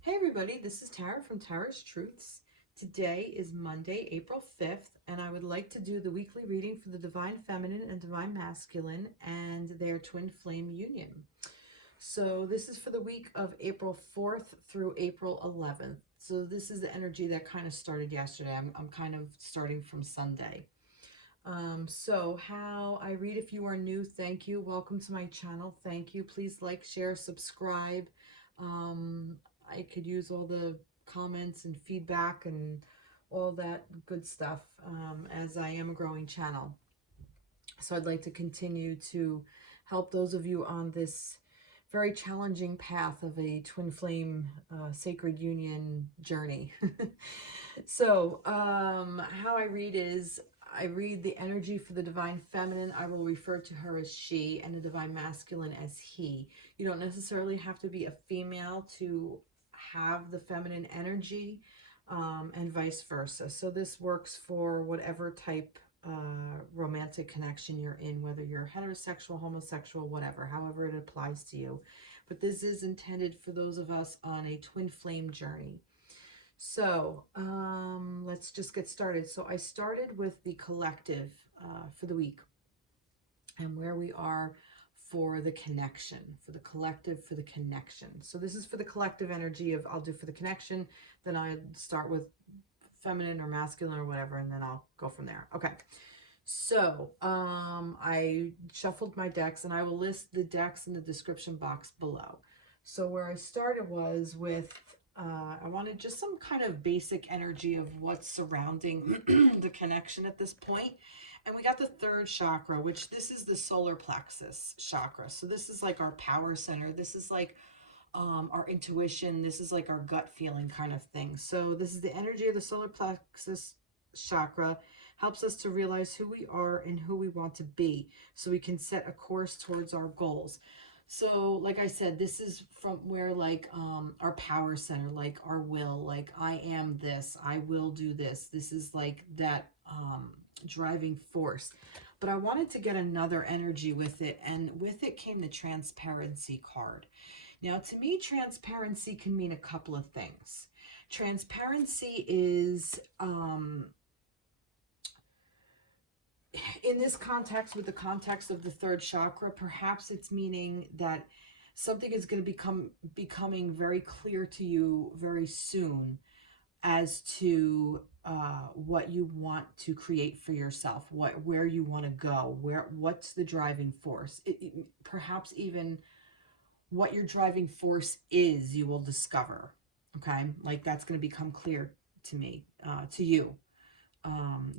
Hey everybody, this is Tara from Tara's Truths. Today is Monday, April 5th, and I would like to do the weekly reading for the Divine Feminine and Divine Masculine and their twin flame union. So this is for the week of April 4th through April 11th. So this is the energy that kind of started yesterday. I'm kind of starting from Sunday. So how I read, if you are new, thank you. Welcome to my channel. Thank you. Please like, share, subscribe. I could use all the comments and feedback and all that good stuff as I am a growing channel. So I'd like to continue to help those of you on this very challenging path of a twin flame sacred union journey. So how I read is, I read the energy for the divine feminine. I will refer to her as she, and the divine masculine as he. You don't necessarily have to be a female to have the feminine energy, and vice versa. So this works for whatever type romantic connection you're in, whether you're heterosexual, homosexual, whatever, however it applies to you. But this is intended for those of us on a twin flame journey. So let's just get started. So I started with the collective for the week and where we are for the connection, for the collective, for the connection. So this is for the collective energy of, I'll do for the connection, then I start with feminine or masculine or whatever, and then I'll go from there. Okay. So I shuffled my decks, and I will list the decks in the description box below. So where I started was with, I wanted just some kind of basic energy of what's surrounding the connection at this point. And we got the third chakra, which this is the solar plexus chakra. So this is like our power center. This is like our intuition. This is like our gut feeling kind of thing. So this is the energy of the solar plexus chakra. Helps us to realize who we are and who we want to be, so we can set a course towards our goals. So like I said, this is from where like our power center, like our will, like I am this, I will do this. This is like that driving force. But I wanted to get another energy with it, and with it came the transparency card. Now, to me, transparency can mean a couple of things. Transparency is, in this context, with the context of the third chakra, perhaps it's meaning that something is going to becoming very clear to you very soon as to what you want to create for yourself, where you want to go, what's the driving force. Perhaps even what your driving force is, you will discover. Okay, like that's going to become clear to me, to you.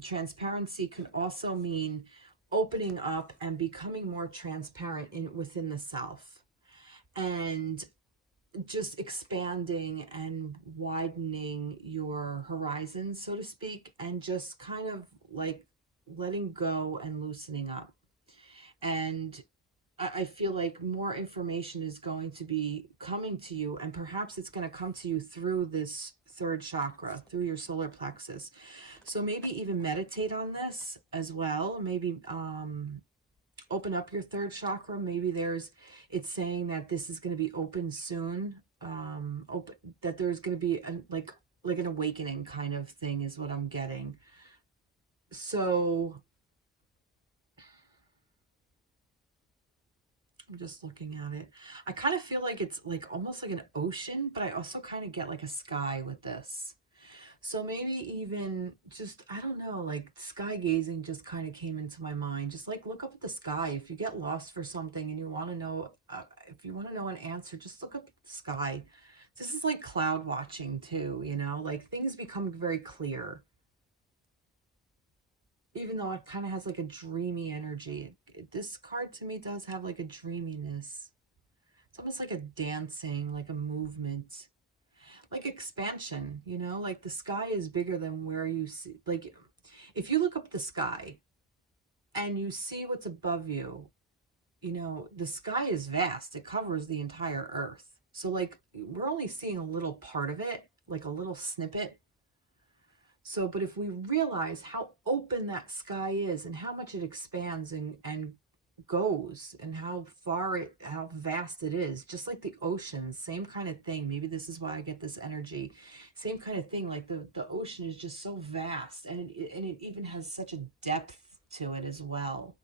Transparency could also mean opening up and becoming more transparent within the self, and just expanding and widening your horizons, so to speak, and just kind of like letting go and loosening up. And I feel like more information is going to be coming to you, and perhaps it's going to come to you through this third chakra, through your solar plexus. So maybe even meditate on this as well. Maybe open up your third chakra. Maybe it's saying that this is going to be open soon. That there's going to be like an awakening kind of thing is what I'm getting. So I'm just looking at it. I kind of feel like it's like almost like an ocean, but I also kind of get like a sky with this. So maybe even just, I don't know, like sky gazing just kind of came into my mind. Just like look up at the sky. If you get lost for something and you want to know, if you want to know an answer, just look up at the sky. This is like cloud watching too, you know, like things become very clear. Even though it kind of has like a dreamy energy. This card to me does have like a dreaminess. It's almost like a dancing, like a movement. Like expansion, you know, like the sky is bigger than where you see. Like if you look up the sky and you see what's above you, you know, the sky is vast. It covers the entire earth. So like we're only seeing a little part of it, like a little snippet. So, but if we realize how open that sky is and how much it expands and goes and how how vast it is, just like the oceans, same kind of thing. Maybe this is why I get this energy. Same kind of thing, like the ocean is just so vast, and it even has such a depth to it as well.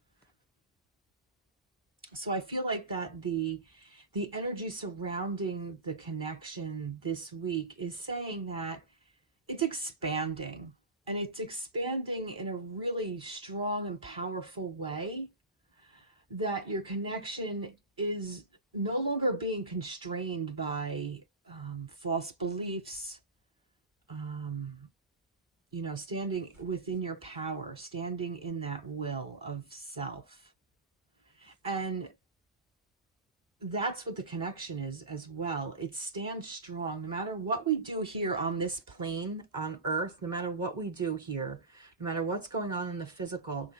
So I feel like that the energy surrounding the connection this week is saying that it's expanding, and it's expanding in a really strong and powerful way, that your connection is no longer being constrained by false beliefs, um, standing within your power, standing in that will of self. And that's what the connection is as well. It stands strong no matter what we do here on this plane on earth, no matter what we do here, no matter what's going on in the physical.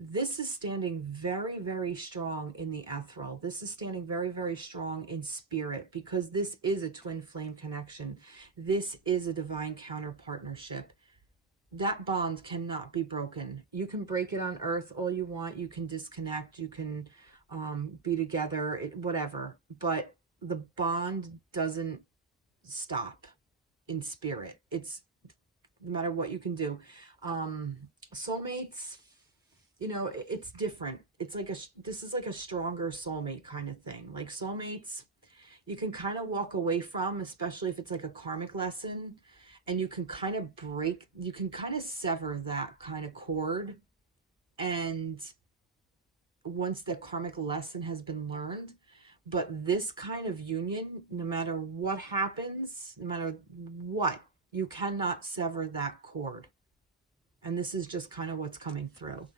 This is standing very, very strong in the ethereal. This is standing very, very strong in spirit, because this is a twin flame connection. This is a divine counter partnership. That bond cannot be broken. You can break it on earth all you want. You can disconnect. You can be together, whatever. But the bond doesn't stop in spirit. It's no matter what you can do. Soulmates, it's different. It's like this is like a stronger soulmate kind of thing. Like soulmates, you can kind of walk away from, especially if it's like a karmic lesson, and you can kind of sever that kind of cord. And once the karmic lesson has been learned, but this kind of union, no matter what happens, no matter what, you cannot sever that cord. And this is just kind of what's coming through.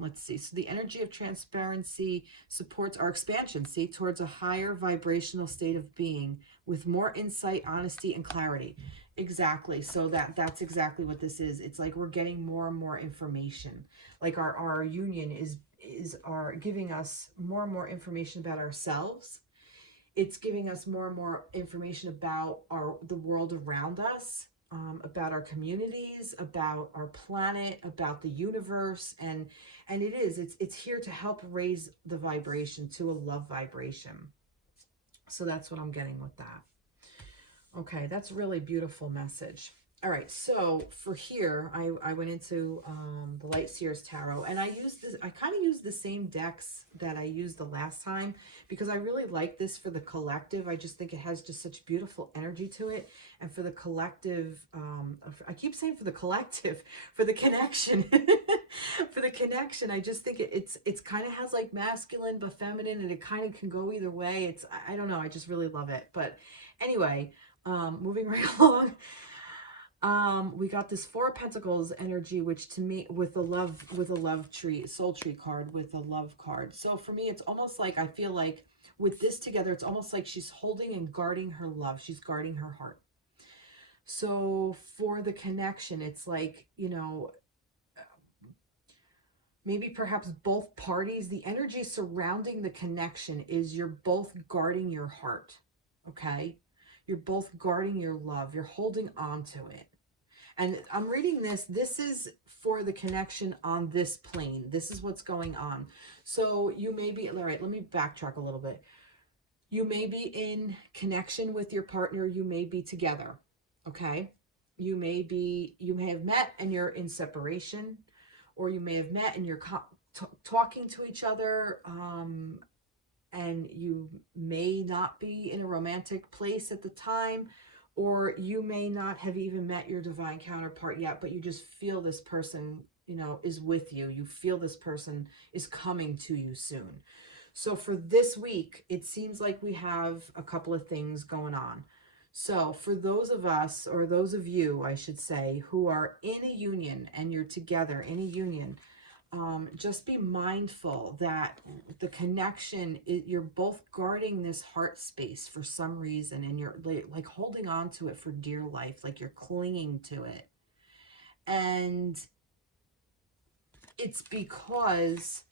Let's see. So the energy of transparency supports our expansion, see, towards a higher vibrational state of being with more insight, honesty, and clarity. Exactly. So that's exactly what this is. It's like we're getting more and more information. Like our union is giving us more and more information about ourselves. It's giving us more and more information about the world around us. About our communities, about our planet, about the universe, and it's here to help raise the vibration to a love vibration. So that's what I'm getting with that. Okay, that's really beautiful message. All right, so for here, I went into the Light Seers Tarot, and I kind of used the same decks that I used the last time, because I really like this for the collective. I just think it has just such beautiful energy to it. And for the collective, I keep saying for the collective, for the connection, for the connection, I just think it's kind of has like masculine but feminine, and it kind of can go either way. I don't know, I just really love it. But anyway, moving right along. We got this Four of Pentacles energy, which to me, with a love tree, soul tree card, with a love card. So for me, it's almost like, I feel like with this together, it's almost like she's holding and guarding her love. She's guarding her heart. So for the connection, it's like, maybe perhaps both parties, the energy surrounding the connection is you're both guarding your heart. Okay. You're both guarding your love. You're holding on to it. And I'm reading this. This is for the connection on this plane. This is what's going on. So you may be, all right, let me backtrack a little bit. You may be in connection with your partner. You may be together. Okay. You may have met and you're in separation, or you may have met and you're talking to each other. And you may not be in a romantic place at the time, or you may not have even met your divine counterpart yet, but you just feel this person, is with you. You feel this person is coming to you soon. So for this week, it seems like we have a couple of things going on. So for those of us, or those of you, I should say, who are in a union and you're together in a union, just be mindful that the connection, you're both guarding this heart space for some reason, and you're like holding on to it for dear life, like you're clinging to it. And it's because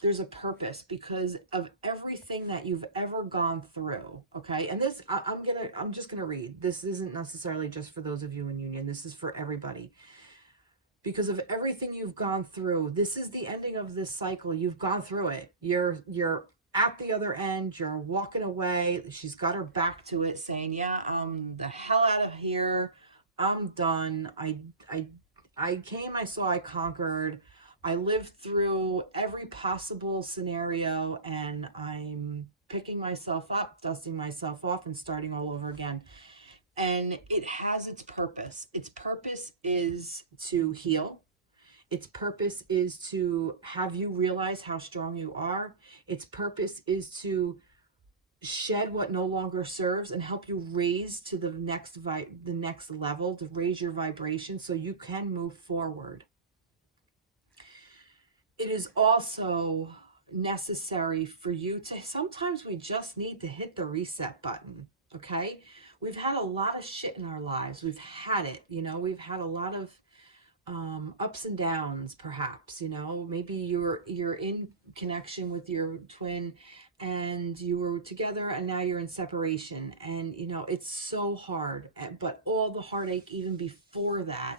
there's a purpose, because of everything that you've ever gone through. Okay. And this, I'm just going to read. This isn't necessarily just for those of you in union. This is for everybody. because of everything you've gone through. This is the ending of this cycle. You've gone through it. You're at the other end. You're walking away. She's got her back to it, saying, yeah, I'm the hell out of here. I'm done. I came, I saw, I conquered. I lived through every possible scenario, and I'm picking myself up, dusting myself off, and starting all over again. And it has its purpose. Its purpose is to heal. Its purpose is to have you realize how strong you are. Its purpose is to shed what no longer serves and help you raise to the next level, to raise your vibration so you can move forward. It is also necessary for you to, sometimes we just need to hit the reset button, okay? We've had a lot of shit in our lives. We've had it, you know, we've had a lot of ups and downs, perhaps, you know, maybe you're in connection with your twin and you were together and now you're in separation, and you know, it's so hard, but all the heartache even before that,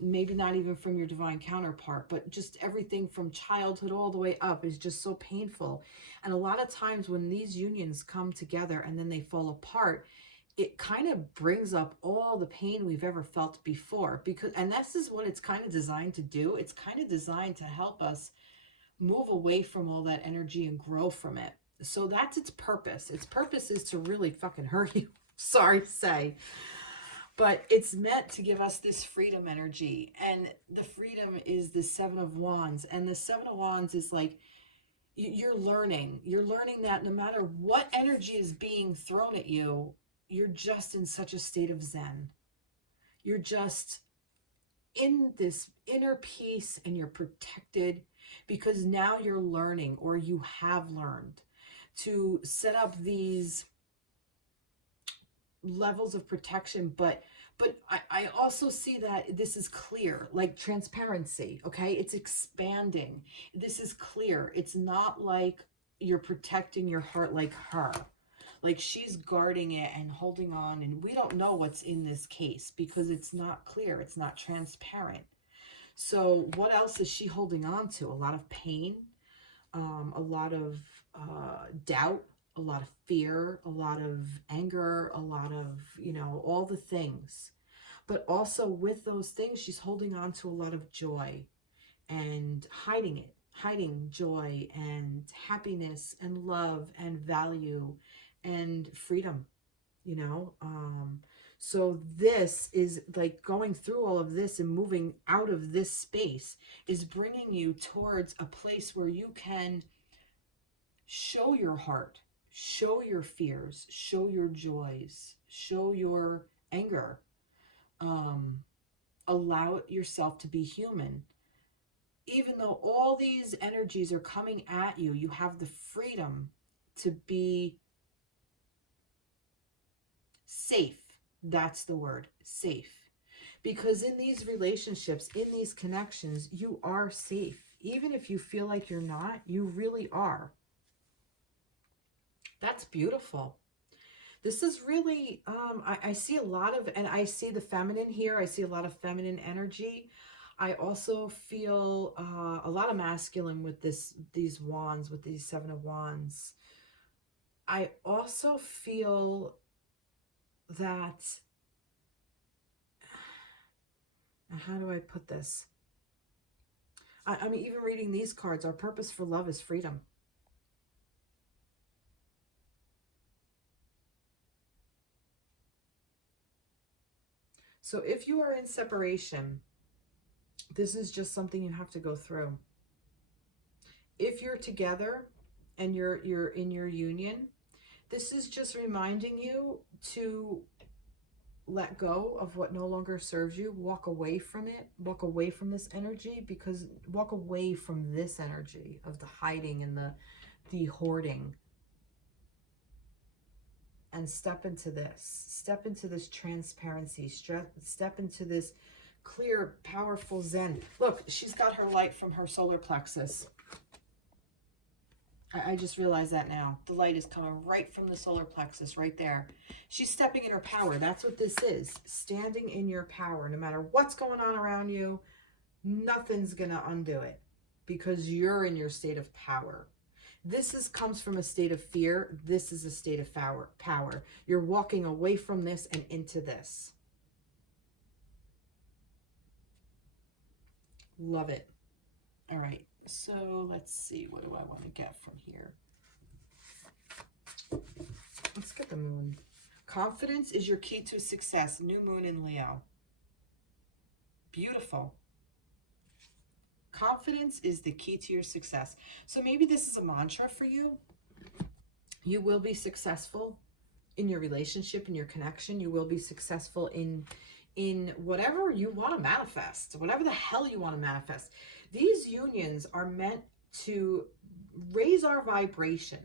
maybe not even from your divine counterpart, but just everything from childhood all the way up is just so painful. And a lot of times when these unions come together and then they fall apart, it kind of brings up all the pain we've ever felt before, because, and this is what it's kind of designed to do. It's kind of designed to help us move away from all that energy and grow from it. So that's its purpose. Its purpose is to really fucking hurt you. Sorry to say. But it's meant to give us this freedom energy. And the freedom is the Seven of Wands. And the Seven of Wands is like, you're learning that no matter what energy is being thrown at you, you're just in such a state of Zen. You're just in this inner peace and you're protected because now you're learning, or you have learned, to set up these levels of protection. But I also see that this is clear, like transparency, okay? It's expanding. This is clear. It's not like you're protecting your heart like her. Like she's guarding it and holding on, and we don't know what's in this case because it's not clear. It's not transparent. So what else is she holding on to? A lot of pain, a lot of doubt, a lot of fear, a lot of anger, a lot of, you know, all the things. But also with those things, she's holding on to a lot of joy and hiding joy and happiness and love and value and freedom, you know. So this is like going through all of this and moving out of this space is bringing you towards a place where you can show your heart, show your fears, show your joys, show your anger. Allow yourself to be human. Even though all these energies are coming at you, you have the freedom to be safe. That's the word, safe. Because in these relationships, in these connections, you are safe. Even if you feel like you're not, you really are. That's beautiful. This is really, I see a lot of, and I see the feminine here. I see a lot of feminine energy. I also feel a lot of masculine with these wands, with these Seven of Wands. I also feel that, how do I put this? I mean, even reading these cards, our purpose for love is freedom. So if you are in separation, this is just something you have to go through. If you're together and you're in your union, this is just reminding you to let go of what no longer serves you. Walk away from it. Walk away from this energy, because walk away from this energy of the hiding and the hoarding. And step into this. Step into this transparency. Step into this clear, powerful Zen. Look, she's got her light from her solar plexus. I just realized that now. The light is coming right from the solar plexus, right there. She's stepping in her power. That's what this is. Standing in your power. No matter what's going on around you, Nothing's going to undo it because you're in your state of power. This comes from a state of fear. This is a state of power. You're walking away from this and into this. Love it. All right. So let's see. What do I want to get from here? Let's get the moon. Confidence is your key to success. New moon in Leo. Beautiful. Confidence is the key to your success. So maybe this is a mantra for you. You will be successful in your relationship, in your connection. You will be successful in whatever you want to manifest, whatever the hell you want to manifest. These unions are meant to raise our vibration,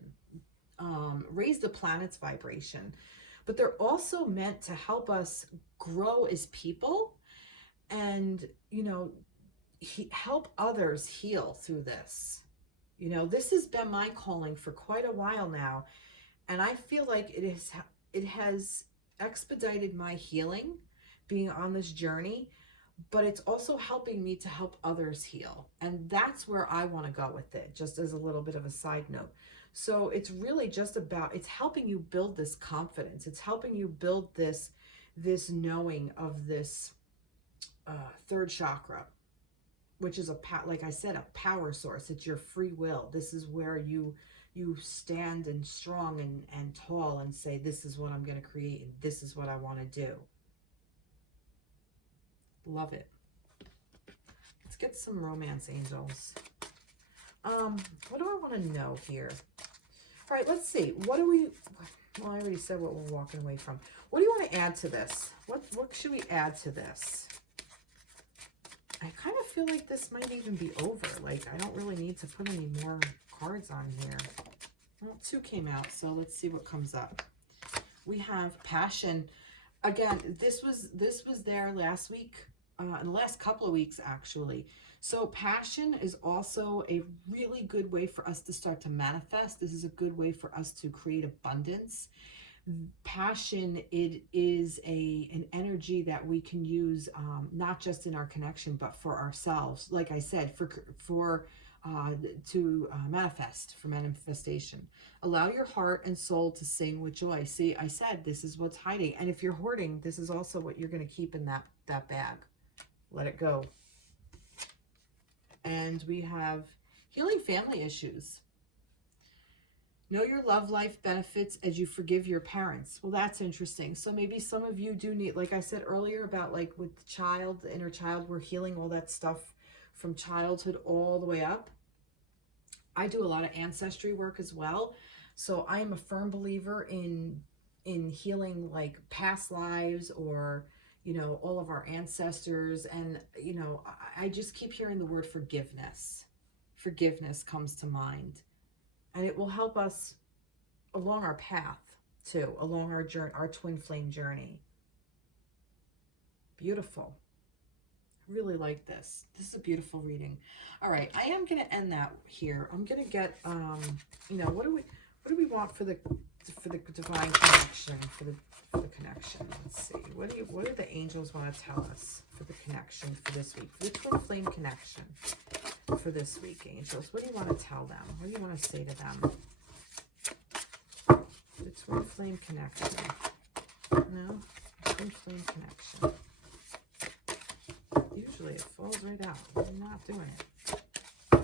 raise the planet's vibration, but they're also meant to help us grow as people and, you know, help others heal through this. You know, this has been my calling for quite a while now, and I feel like it has expedited my healing, being on this journey, but it's also helping me to help others heal. And that's where I want to go with it, just as a little bit of a side note. So it's really just about, it's helping you build this confidence. It's helping you build this knowing of this third chakra, which is like I said, a power source. It's your free will. This is where you stand and strong and tall and say, this is what I'm going to create and this is what I want to do. Love it. Let's get some romance angels. What do I want to know here? All right, let's see. Well, I already said what we're walking away from. What do you want to add to this? What should we add to this? I kind of feel like this might even be over. Like, I don't really need to put any more cards on here. Well, 2 came out, so let's see what comes up. We have passion. Again, this was there last week, in the last couple of weeks, actually. So passion is also a really good way for us to start to manifest. This is a good way for us to create abundance. Passion, it is an energy that we can use not just in our connection, but for ourselves. Like I said, to manifest, for manifestation. Allow your heart and soul to sing with joy. See, I said this is what's hiding. And if you're hoarding, this is also what you're going to keep in that bag. Let it go. And we have healing family issues. Know your love life benefits as you forgive your parents. Well, that's interesting. So maybe some of you do need, like I said earlier about like with the child, the inner child, we're healing all that stuff from childhood all the way up. I do a lot of ancestry work as well. So I am a firm believer in healing like past lives or, you know, all of our ancestors. And, you know, I just keep hearing the word forgiveness. Forgiveness comes to mind. And it will help us along our path too, along our journey, our twin flame journey. Beautiful. Really like this. This is a beautiful reading. All right, I am going to end that here. I'm going to get, you know, what do we want for the divine connection, for the connection? Let's see. What do the angels want to tell us for the connection for this week? For the twin flame connection for this week, angels. What do you want to tell them? What do you want to say to them? The twin flame connection. No? Twin flame connection. Usually it falls right out. I'm not doing it.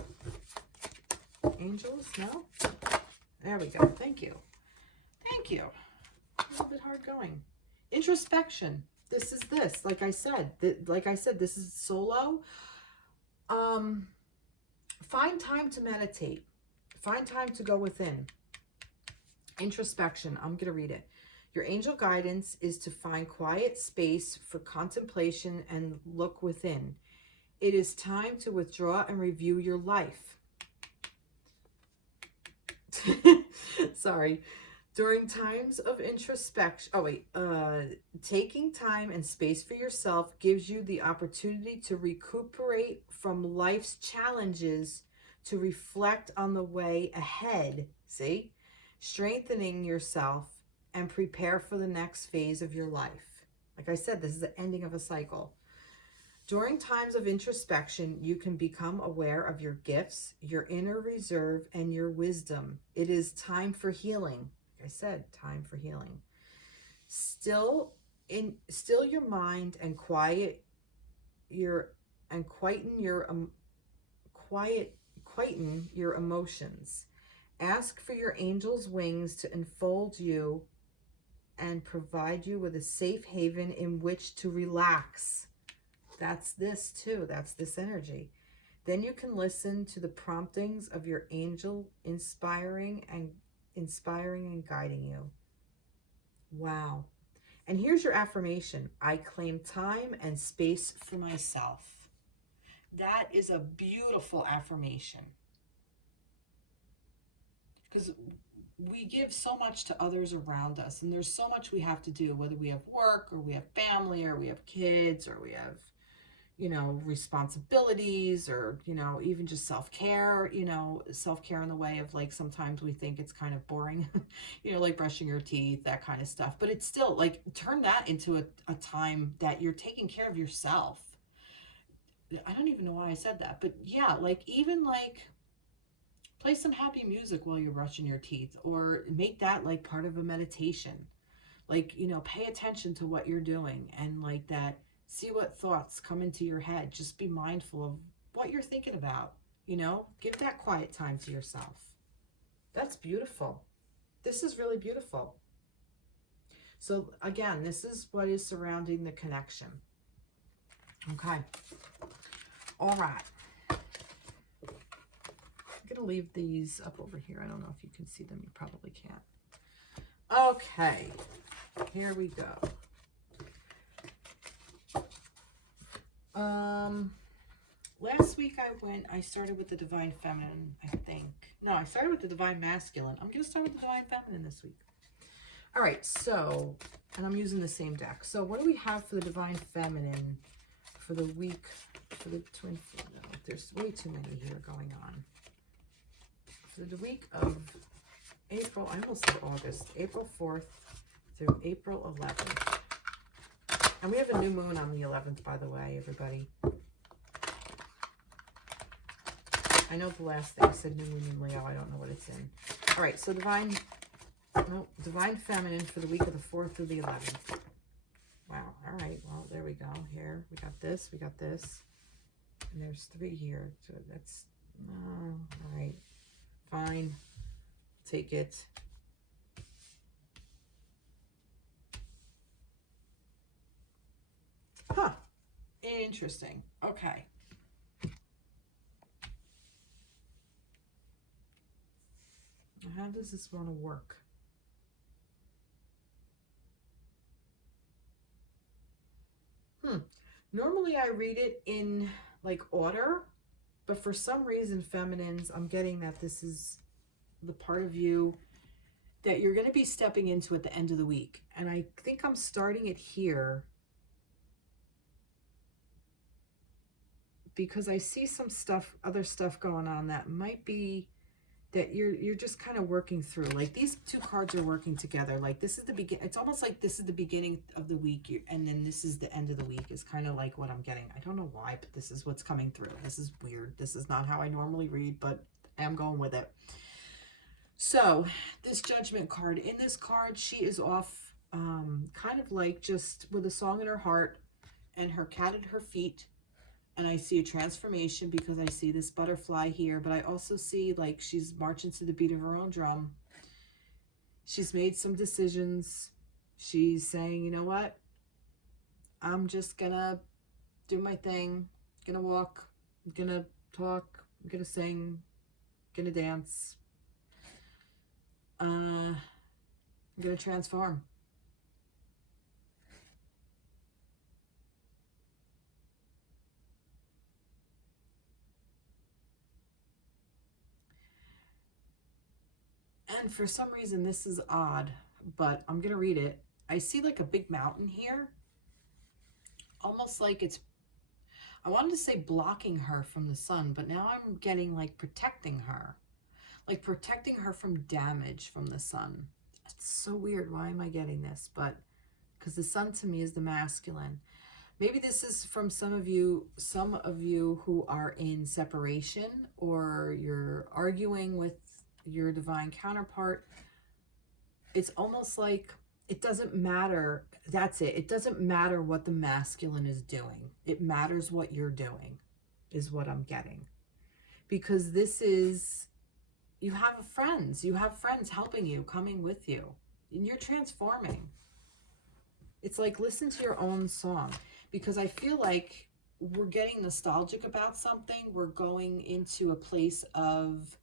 Angels, no? There we go. Thank you. Thank you. A little bit hard going. Introspection. This is this. Like I said, this is solo. Find time to meditate. Find time to go within. Introspection. I'm going to read it. Your angel guidance is to find quiet space for contemplation and look within. It is time to withdraw and review your life. Sorry. During times of introspection, taking time and space for yourself gives you the opportunity to recuperate from life's challenges, to reflect on the way ahead, see? Strengthening yourself and prepare for the next phase of your life. Like I said, this is the ending of a cycle. During times of introspection, you can become aware of your gifts, your inner reserve, and your wisdom. It is time for healing. Like I said, time for healing. Still your mind and quieten your emotions. Ask for your angel's wings to enfold you and provide you with a safe haven in which to relax. That's this too. That's this energy. Then you can listen to the promptings of your angel inspiring and guiding you. Wow. And here's your affirmation. I claim time and space for myself. That is a beautiful affirmation. Because we give so much to others around us, and there's so much we have to do, whether we have work or we have family or we have kids or we have, responsibilities or, even just self-care, self-care in the way of like, sometimes we think it's kind of boring, like brushing your teeth, that kind of stuff. But it's still like, turn that into a time that you're taking care of yourself. I don't even know why I said that, but yeah, like even like play some happy music while you're brushing your teeth, or make that like part of a meditation. Like, pay attention to what you're doing, and like that, see what thoughts come into your head. Just be mindful of what you're thinking about, give that quiet time to yourself. That's beautiful. This is really beautiful. So again, this is what is surrounding the connection. Okay. All right. I'm going to leave these up over here. I don't know if you can see them. You probably can't. Okay. Here we go. Last week I started with the Divine Feminine, I think. No, I started with the Divine Masculine. I'm going to start with the Divine Feminine this week. All right, so, and I'm using the same deck. So what do we have for the Divine Feminine for the week, for the twin flame? No, there's way too many here going on. For the week of April, I almost said August, April 4th through April 11th. And we have a new moon on the 11th, by the way, everybody. I know the last thing I said new moon in Leo. I don't know what it's in. All right, so Divine Feminine for the week of the 4th through the 11th. Wow, all right, well, there we go. Here, we got this, and there's 3 here. So that's, all right, fine, take it. Huh, interesting, okay. How does this want to work? Normally I read it in like order, but for some reason, feminines, I'm getting that this is the part of you that you're going to be stepping into at the end of the week. And I think I'm starting it here because I see some stuff, other stuff going on that might be that you're just kind of working through. Like these 2 cards are working together. Like this is the beginning. It's almost like this is the beginning of the week, and then this is the end of the week is kind of like what I'm getting. I don't know why, but this is what's coming through. This is weird. This is not how I normally read, but I'm going with it. So this Judgment card, in this card, she is off kind of like just with a song in her heart and her cat at her feet. And I see a transformation because I see this butterfly here, but I also see like she's marching to the beat of her own drum. She's made some decisions. She's saying, you know what? I'm just gonna do my thing. Gonna walk. I'm gonna talk. I'm gonna sing. Gonna dance. I'm gonna transform. And for some reason, this is odd, but I'm going to read it. I see like a big mountain here. Almost like it's, I wanted to say blocking her from the sun, but now I'm getting like protecting her. Like protecting her from damage from the sun. It's so weird. Why am I getting this? But because the sun to me is the masculine. Maybe this is from some of you who are in separation, or you're arguing with your divine counterpart. It's almost like it doesn't matter. That's it. It doesn't matter what the masculine is doing. It matters what you're doing, is what I'm getting. Because this is, you have friends. You have friends helping you, coming with you. And you're transforming. It's like, listen to your own song. Because I feel like we're getting nostalgic about something. We're going into a place of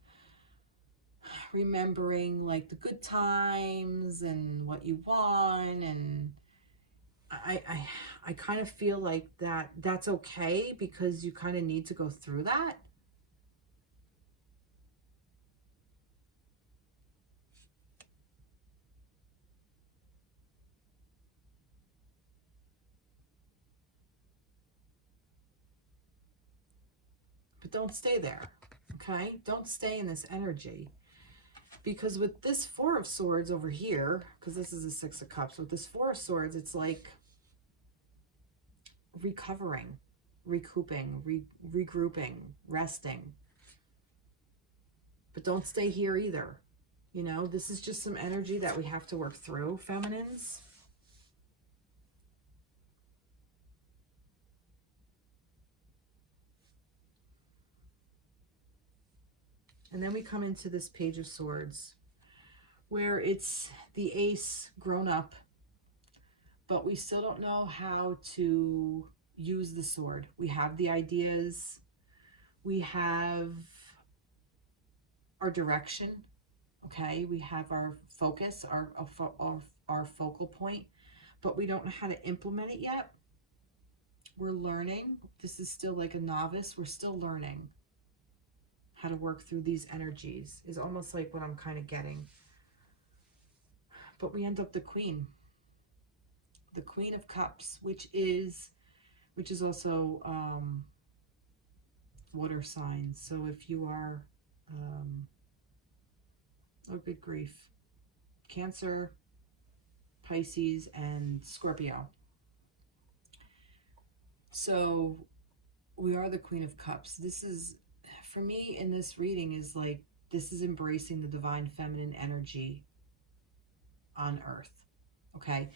remembering like the good times and what you want, and I kind of feel like that's okay, because you kind of need to go through that. But don't stay there, okay? Don't stay in this energy. Because with this Four of Swords over here, because this is a Six of Cups, with this Four of Swords, it's like recovering, recouping, regrouping, resting. But don't stay here either. You know, this is just some energy that we have to work through, feminines. And then we come into this Page of Swords, where it's the ace grown up, but we still don't know how to use the sword. We have the ideas, we have our direction, okay? We have our focus, our focal point, but we don't know how to implement it yet. We're learning. This is still like a novice. We're still learning how to work through these energies, is almost like what I'm kind of getting. But we end up the Queen of Cups, which is also water signs. So if you are, oh good grief, Cancer, Pisces, and Scorpio. So we are the Queen of Cups. This is, for me in this reading, is like, this is embracing the divine feminine energy on earth, okay?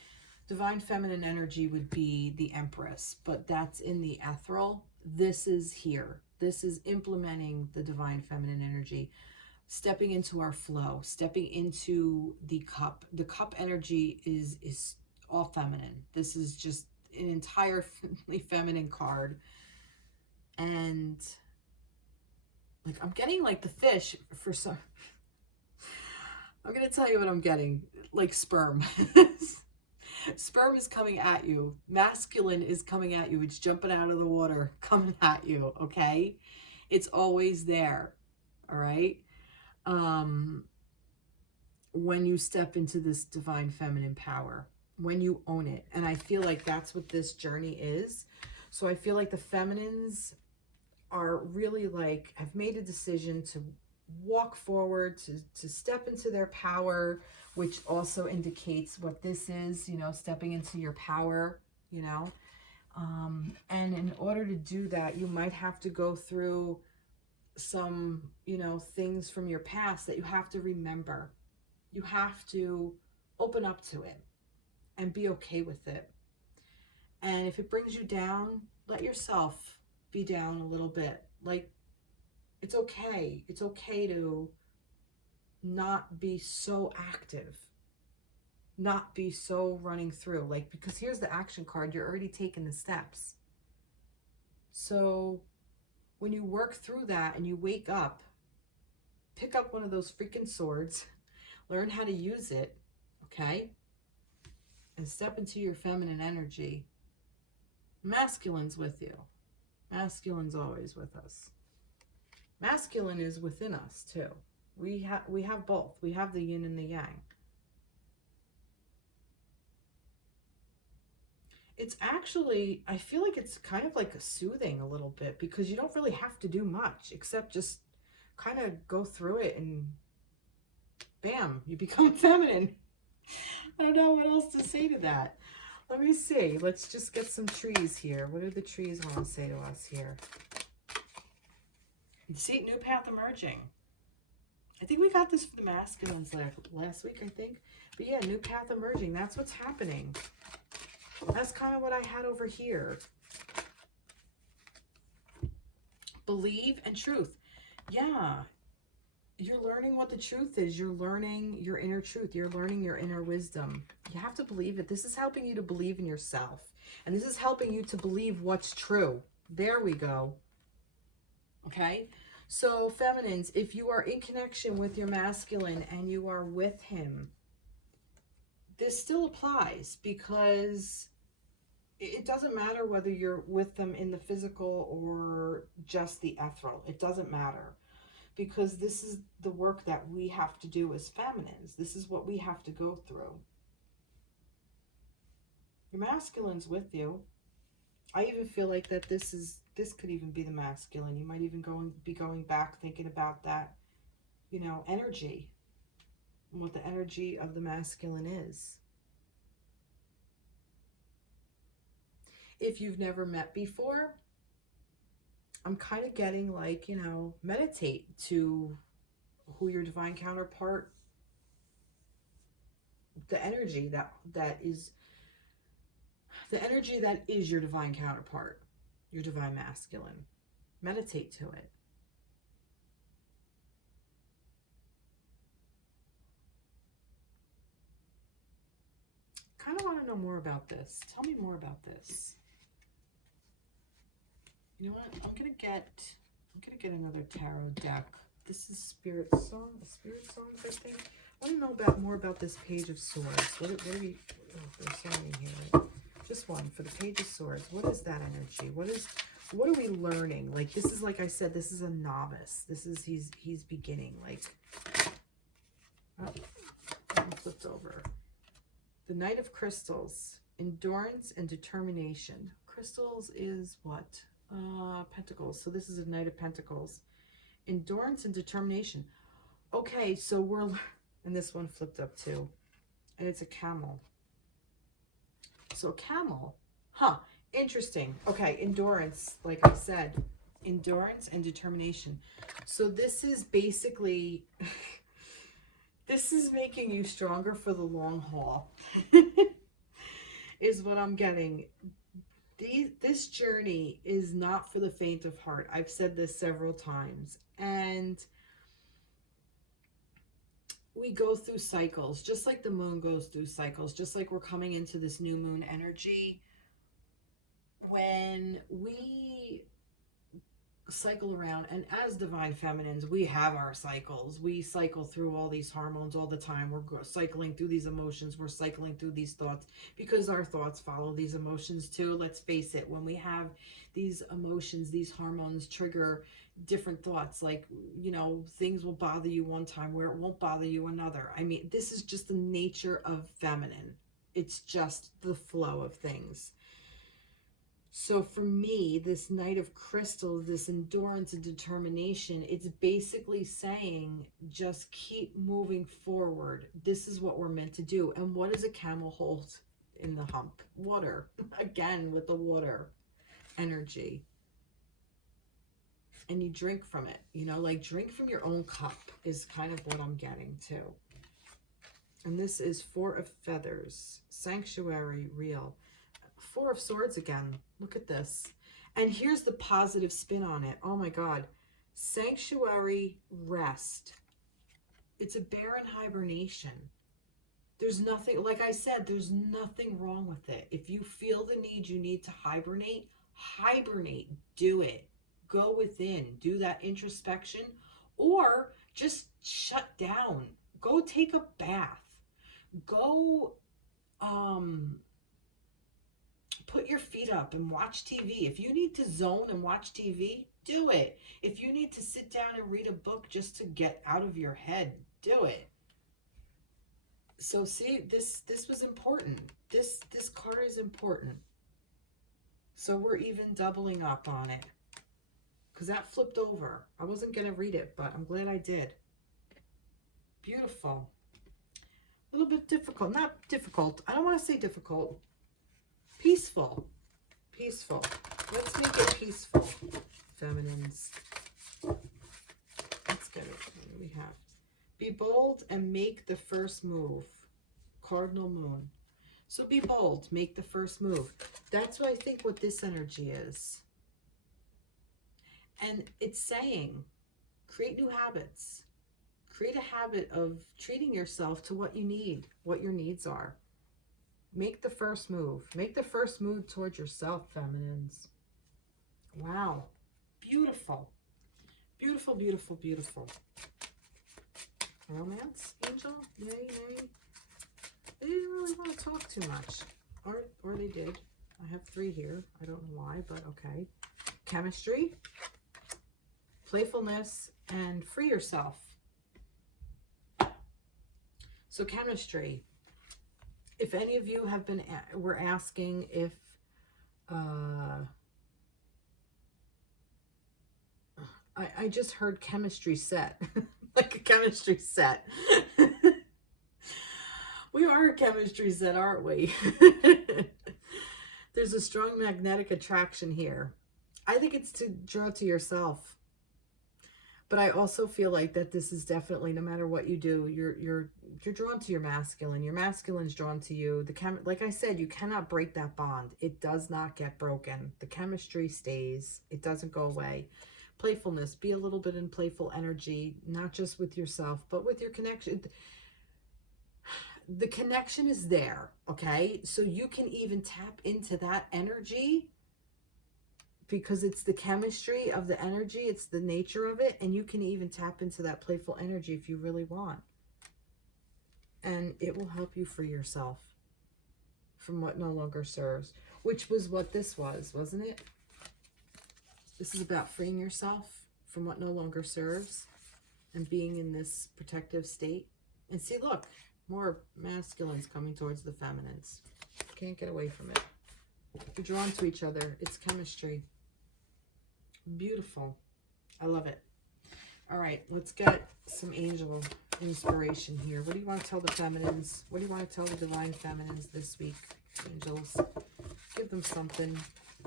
Divine feminine energy would be the Empress, but that's in the ethereal. This is here. This is implementing the divine feminine energy, stepping into our flow, stepping into the cup. The cup energy is all feminine. This is just an entirely feminine card. And like, I'm getting like the fish for some. I'm going to tell you what I'm getting. Like sperm. Sperm is coming at you. Masculine is coming at you. It's jumping out of the water, coming at you, okay? It's always there, all right? When you step into this divine feminine power, when you own it. And I feel like that's what this journey is. So I feel like the feminines are really like, have made a decision to walk forward, to step into their power, which also indicates what this is, you know, stepping into your power, you know. And in order to do that, you might have to go through some, you know, things from your past that you have to remember. You have to open up to it and be okay with it. And if it brings you down, let yourself be down a little bit. Like, it's okay. It's okay to not be so active, not be so running through. Like, because here's the action card. You're already taking the steps. So when you work through that and you wake up, pick up one of those freaking swords, learn how to use it, okay? And step into your feminine energy. Masculine's with you. Masculine's always with us. Masculine is within us too. We have both. We have the yin and the yang. It's actually, I feel like it's kind of like a soothing a little bit, because you don't really have to do much except just kind of go through it and bam, you become feminine. I don't know what else to say to that. Let me see. Let's just get some trees here. What do the trees want to say to us here? See, new path emerging. I think we got this for the masculines last week, I think. But yeah, new path emerging. That's what's happening. That's kind of what I had over here. Believe and truth. Yeah. You're learning what the truth is. You're learning your inner truth. You're learning your inner wisdom. You have to believe it. This is helping you to believe in yourself. And this is helping you to believe what's true. There we go. Okay? So, feminines, if you are in connection with your masculine and you are with him, this still applies, because it doesn't matter whether you're with them in the physical or just the ethereal. It doesn't matter, because this is the work that we have to do as feminines. This is what we have to go through. Your masculine's with you. I even feel like that this could even be the masculine. You might even be going back thinking about that, you know, energy, and what the energy of the masculine is. If you've never met before, I'm kind of getting like, you know, meditate to who your divine counterpart, the energy that is your divine counterpart, your divine masculine. Meditate to it. Kind of want to know more about this. Tell me more about this. You know what? I'm gonna get another tarot deck. This is Spiritsong, I think. I want to know more about this Page of Swords. What are we? Oh, there's so many here. Just one for the Page of Swords. What is that energy? What are we learning? Like, this is, like I said, this is a novice. This is he's beginning. Like, oh, I'm flipped over. The Knight of Crystals, endurance and determination. Crystals is what? Pentacles. So this is a Knight of Pentacles. Endurance and determination. Okay, so and this one flipped up too. And it's a camel. So a camel. Huh. Interesting. Okay, endurance, like I said. Endurance and determination. So this is basically... this is making you stronger for the long haul. Is what I'm getting. This journey is not for the faint of heart. I've said this several times. And we go through cycles, just like the moon goes through cycles, just like we're coming into this new moon energy. When we cycle around, and as divine feminines, we have our cycles. We cycle through all these hormones all the time. We're cycling through these emotions. We're cycling through these thoughts, because our thoughts follow these emotions too. Let's face it, when we have these emotions, these hormones trigger different thoughts. Like, you know, things will bother you one time where it won't bother you another. I mean, this is just the nature of feminine. It's just the flow of things. So for me, this Knight of Crystals, this endurance and determination, it's basically saying, just keep moving forward. This is what we're meant to do. And what does a camel hold in the hump? Water. Again, with the water energy. And you drink from it. You know, like, drink from your own cup is kind of what I'm getting too. And this is Four of Feathers, Sanctuary, Real. Four of Swords again. Look at this. And here's the positive spin on it. Oh my God. Sanctuary, rest. It's a barren hibernation. There's nothing, like I said, there's nothing wrong with it. If you feel the need, you need to hibernate, hibernate. Do it. Go within. Do that introspection. Or just shut down. Go take a bath. Go, put your feet up and watch TV. If you need to zone and watch TV, do it. If you need to sit down and read a book just to get out of your head, do it. So see, this was important. This card is important. So we're even doubling up on it. Because that flipped over. I wasn't going to read it, but I'm glad I did. Beautiful. A little bit difficult. Not difficult. I don't want to say difficult. Peaceful. Peaceful. Let's make it peaceful, feminines. Let's get it. What do we have? Be bold and make the first move. Cardinal moon. So be bold. Make the first move. That's what I think what this energy is. And it's saying, create new habits. Create a habit of treating yourself to what you need, what your needs are. Make the first move. Make the first move towards yourself, feminines. Wow. Beautiful. Beautiful, beautiful, beautiful. Romance, angel? Yay, yay. They didn't really want to talk too much. Or they did. I have 3 here. I don't know why, but okay. Chemistry, playfulness, and free yourself. So chemistry. If any of you have been, were asking if, I just heard chemistry set, like a chemistry set. We are a chemistry set, aren't we? There's a strong magnetic attraction here. I think it's to draw to yourself. But I also feel like that this is definitely, no matter what you do, you're drawn to your masculine. Your masculine's drawn to you. Like I said, you cannot break that bond. It does not get broken. The chemistry stays. It doesn't go away. Playfulness. Be a little bit in playful energy, not just with yourself, but with your connection. The connection is there, okay? So you can even tap into that energy because it's the chemistry of the energy, it's the nature of it, and you can even tap into that playful energy if you really want. And it will help you free yourself from what no longer serves, which was what this was, wasn't it? This is about freeing yourself from what no longer serves and being in this protective state. And see, look, more masculines coming towards the feminines. Can't get away from it. You're drawn to each other. It's chemistry. Beautiful. I love it. All right, let's get some angel inspiration here. What do you want to tell the feminines? What do you want to tell the divine feminines this week, angels? Give them something.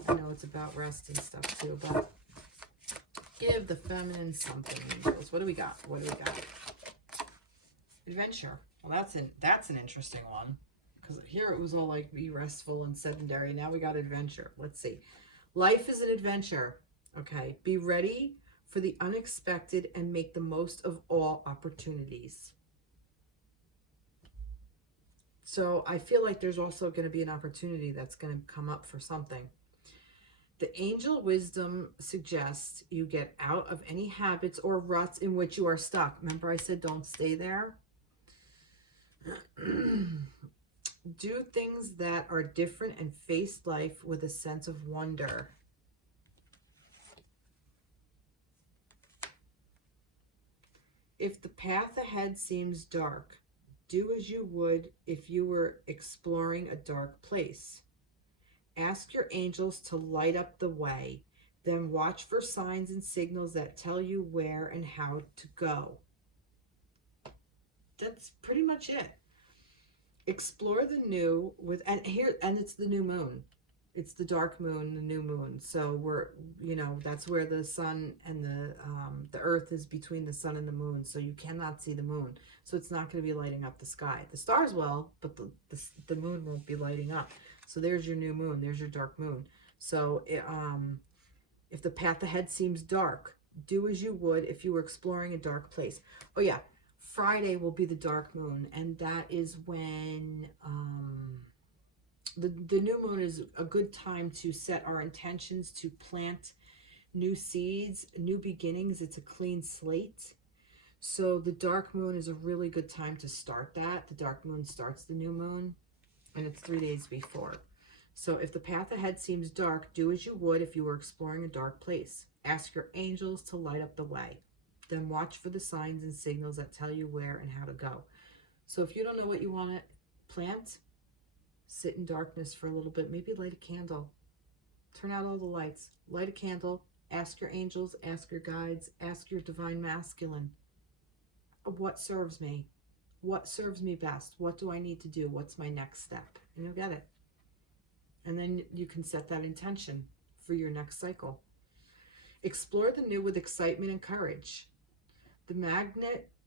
I know it's about rest and stuff too, but give the feminines something, angels. What do we got? What do we got? Adventure. Well, that's an interesting one, because here it was all like be restful and sedentary. Now we got adventure. Let's see. Life is an adventure. Okay, be ready for the unexpected and make the most of all opportunities. So I feel like there's also going to be an opportunity that's going to come up for something. The angel wisdom suggests you get out of any habits or ruts in which you are stuck. Remember I said don't stay there? Do things that are different and face life with a sense of wonder. If the path ahead seems dark, do as you would if you were exploring a dark place. Ask your angels to light up the way, then watch for signs and signals that tell you where and how to go. That's pretty much it. Explore the new with, and it's the new moon. It's the dark moon, the new moon. So we're, that's where the sun and the earth is between the sun and the moon. So you cannot see the moon. So it's not going to be lighting up the sky. The stars will, but the moon won't be lighting up. So there's your new moon. There's your dark moon. So if the path ahead seems dark, do as you would if you were exploring a dark place. Oh yeah, Friday will be the dark moon, and that is when the new moon is a good time to set our intentions, to plant new seeds, new beginnings. It's a clean slate. So the dark moon is a really good time to start that. The dark moon starts the new moon, and it's 3 days before. So if the path ahead seems dark, do as you would if you were exploring a dark place. Ask your angels to light up the way. Then watch for the signs and signals that tell you where and how to go. So if you don't know what you want to plant, sit in darkness for a little bit. Maybe light a candle. Turn out all the lights. Light a candle. Ask your angels. Ask your guides. Ask your divine masculine. What serves me? What serves me best? What do I need to do? What's my next step? And you'll get it. And then you can set that intention for your next cycle. Explore the new with excitement and courage.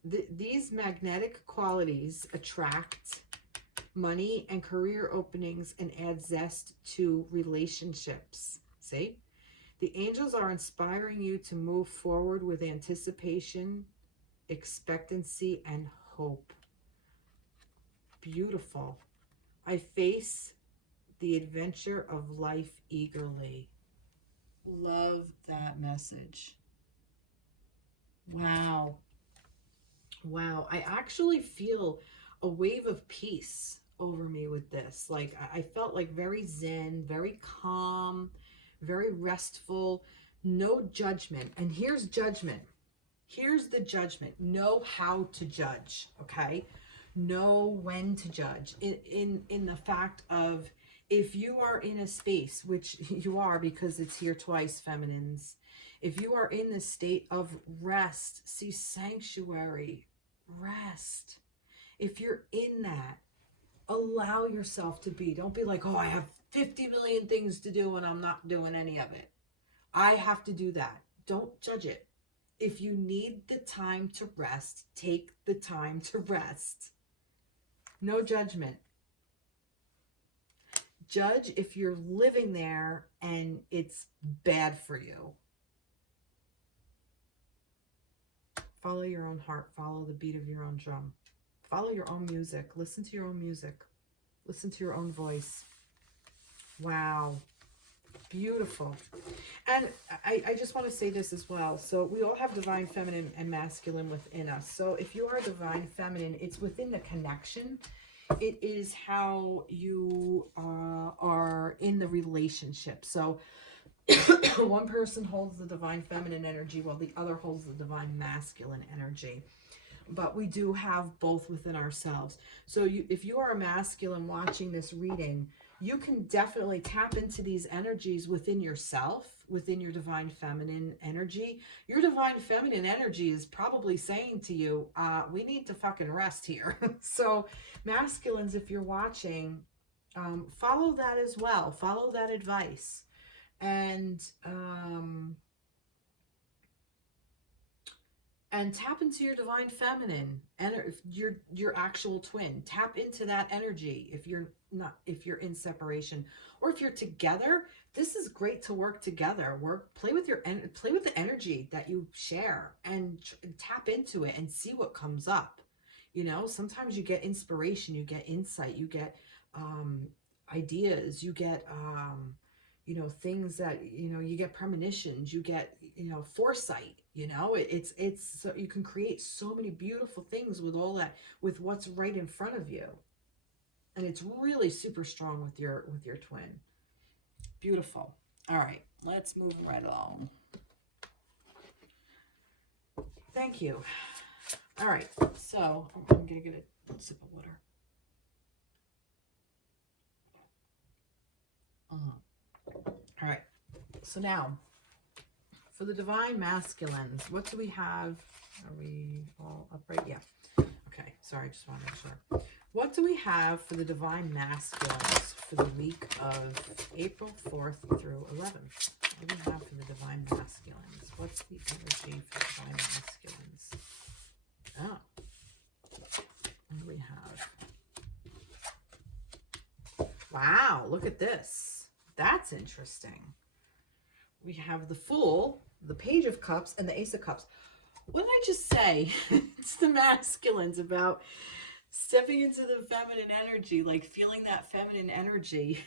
These magnetic qualities attract money and career openings and add zest to relationships. See? The angels are inspiring you to move forward with anticipation, expectancy, and hope. Beautiful. I face the adventure of life eagerly. Love that message. Wow. Wow. I actually feel a wave of peace over me with this. Like, I felt like very zen, very calm, very restful, no judgment. And here's judgment. Here's the judgment. Know how to judge, okay? Know when to judge. In the fact of, if you are in a space, which you are because it's here twice, feminines, if you are in the state of rest, see, sanctuary, rest. If you're in that, allow yourself to be. Don't be like, oh, I have 50 million things to do and I'm not doing any of it. I have to do that. Don't judge it. If you need the time to rest, take the time to rest. No judgment. Judge if you're living there and it's bad for you. Follow your own heart. Follow the beat of your own drum. Follow your own music. Listen to your own music. Listen to your own voice. Wow. Beautiful. And I just want to say this as well. So we all have divine feminine and masculine within us. So if you are divine feminine, it's within the connection. It is how you are in the relationship. So one person holds the divine feminine energy while the other holds the divine masculine energy. But we do have both within ourselves. So if you are a masculine watching this reading, you can definitely tap into these energies within yourself, within your divine feminine energy. Your divine feminine energy is probably saying to you, we need to fucking rest here. So masculines, if you're watching, follow that as well. Follow that advice. And tap into your divine feminine and your actual twin. Tap into that energy if you're in separation, or if you're together. This is great to work together. Play with the energy that you share and tap into it and see what comes up. You know, sometimes you get inspiration, you get insight, you get ideas, you get you know, things that, you know, you get premonitions, you get, you know, foresight, you know, it's so you can create so many beautiful things with all that, with what's right in front of you. And it's really super strong with your twin. Beautiful. All right, let's move right along. Thank you. All right, so I'm gonna get a sip of water. All right, so now for the divine masculines, what do we have? Are we all upright? Yeah. Okay, sorry, just want to make sure. What do we have for the divine masculines for the week of April 4th through 11th? What do we have for the divine masculines? What's the energy for divine masculines? Oh, what do we have? Wow, look at this. That's interesting. We have the Fool, the Page of Cups, and the Ace of Cups. What did I just say? It's the masculines, about stepping into the feminine energy, like feeling that feminine energy.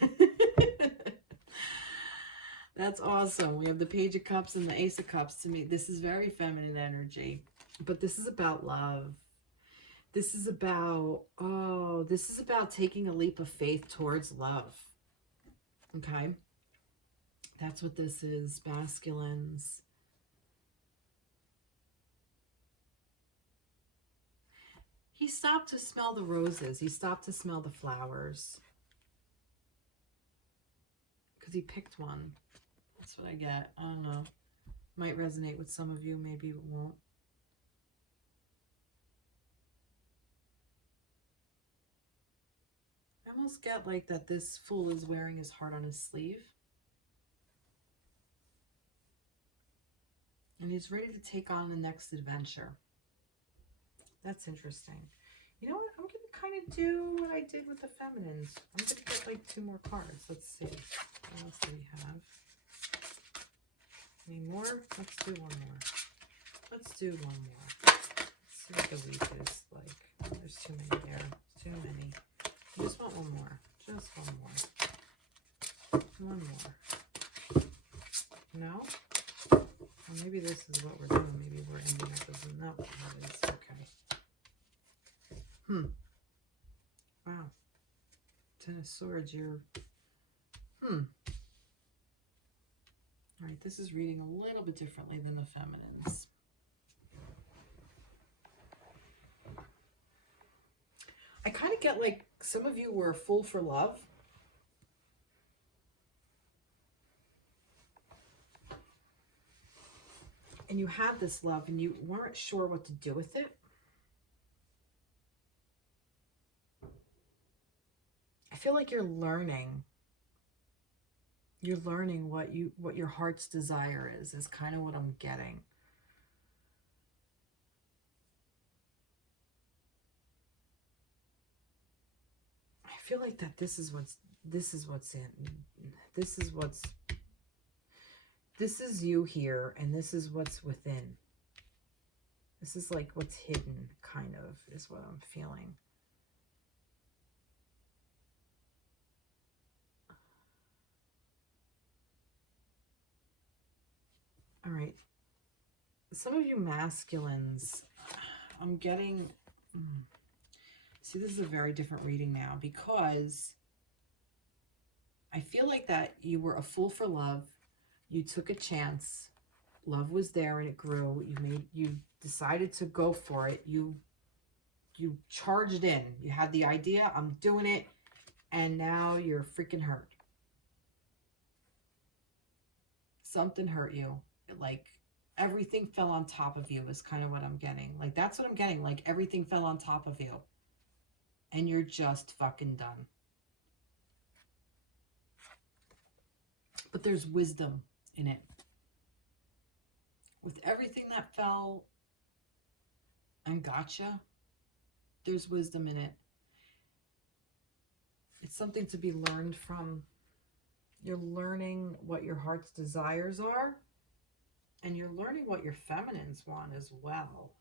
That's awesome. We have the Page of Cups and the Ace of Cups. To me, this is very feminine energy. But this is about love. This is about, this is about taking a leap of faith towards love. Okay, that's what this is, masculines. He stopped to smell the roses. He stopped to smell the flowers. Because he picked one. That's what I get. I don't know. Might resonate with some of you. Maybe it won't. almost get like that this fool is wearing his heart on his sleeve. And he's ready to take on the next adventure. That's interesting. You know what? I'm going to kind of do what I did with the feminines. I'm going to get like 2 more cards. Let's see. What else do we have? Any more? Let's do 1 more. Let's do 1 more. Let's see what the week is like. There's too many there. Too many. I just want 1 more. Just 1 more. 1 more. No? Well, maybe this is what we're doing. Maybe we're ending up as a no. That is okay. Wow. 10 of Swords, you're... All right, this is reading a little bit differently than the feminines. I kind of get like some of you were a fool for love. And you had this love and you weren't sure what to do with it. I feel like you're learning. You're learning what your heart's desire is kind of what I'm getting. I feel like that this is you here, and this is what's within. This is like what's hidden, kind of, is what I'm feeling. All right. Some of you masculines, I'm getting... See, this is a very different reading now, because I feel like that you were a fool for love. You took a chance. Love was there and it grew. You decided to go for it. You charged in. You had the idea, I'm doing it, and now you're freaking hurt. Something hurt you. Like everything fell on top of you is kind of what I'm getting. Like that's what I'm getting. Like everything fell on top of you. And you're just fucking done. But there's wisdom in it. With everything that fell and gotcha, there's wisdom in it. It's something to be learned from. You're learning what your heart's desires are, and you're learning what your feminines want as well.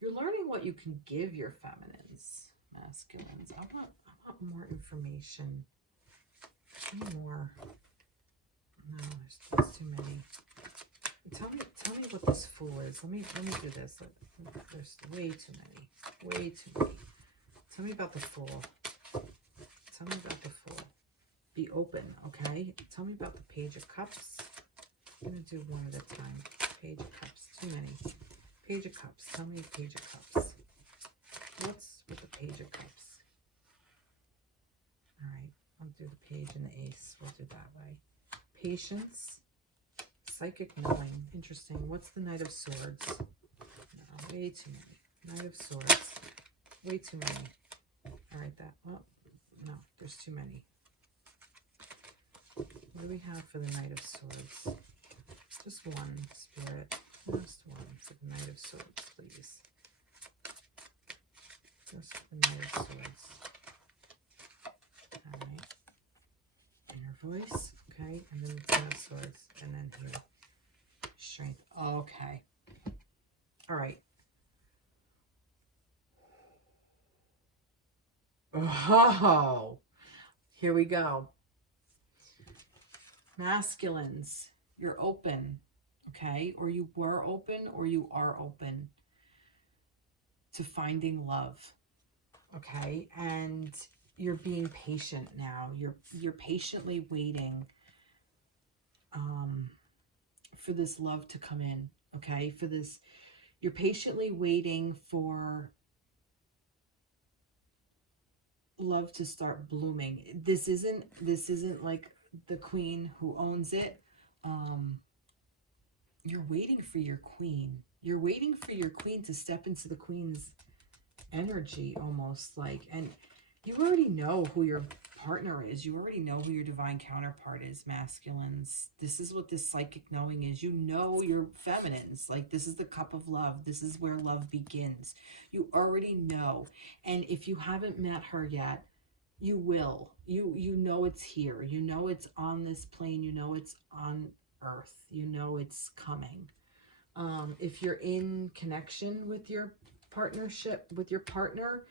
You're learning what you can give your feminines, masculines. I want more information. Any more? No, there's too many. Tell me what this fool is. Let me do this. There's way too many. Way too many. Tell me about the fool. Tell me about the fool. Be open, okay? Tell me about the Page of Cups. I'm going to do one at a time. Page of Cups. Too many. Page of Cups. Tell me Page of Cups. What's with the Page of Cups? All right. I'll do the Page and the Ace. We'll do that way. Patience. Psychic knowing. Interesting. What's the Knight of Swords? No, way too many. Knight of Swords. Way too many. All right, that. Oh, no, there's too many. What do we have for the Knight of Swords? Just one, Spirit. Just one for the Knight of Swords, please. Just the Knight of Swords. All right. Inner voice. Okay. And then the Ten of Swords. And then here. Strength. Okay. All right. Oh, here we go. Masculines, you're open, okay? Or you were open, or you are open to finding love, okay? And you're being patient now. You're patiently waiting for this love to come in, okay? For this, you're patiently waiting for love to start blooming. This isn't like the queen who owns it. You're waiting for your queen. You're waiting for your queen to step into the queen's energy almost like, and you already know who your partner is. You already know who your divine counterpart is, masculines. This is what this psychic knowing is. You know your feminines. Like, this is the cup of love. This is where love begins. You already know. And if you haven't met her yet, you will. You know it's here. You know it's on this plane. You know it's on earth. You know it's coming. If you're in connection with your partnership, with your partner,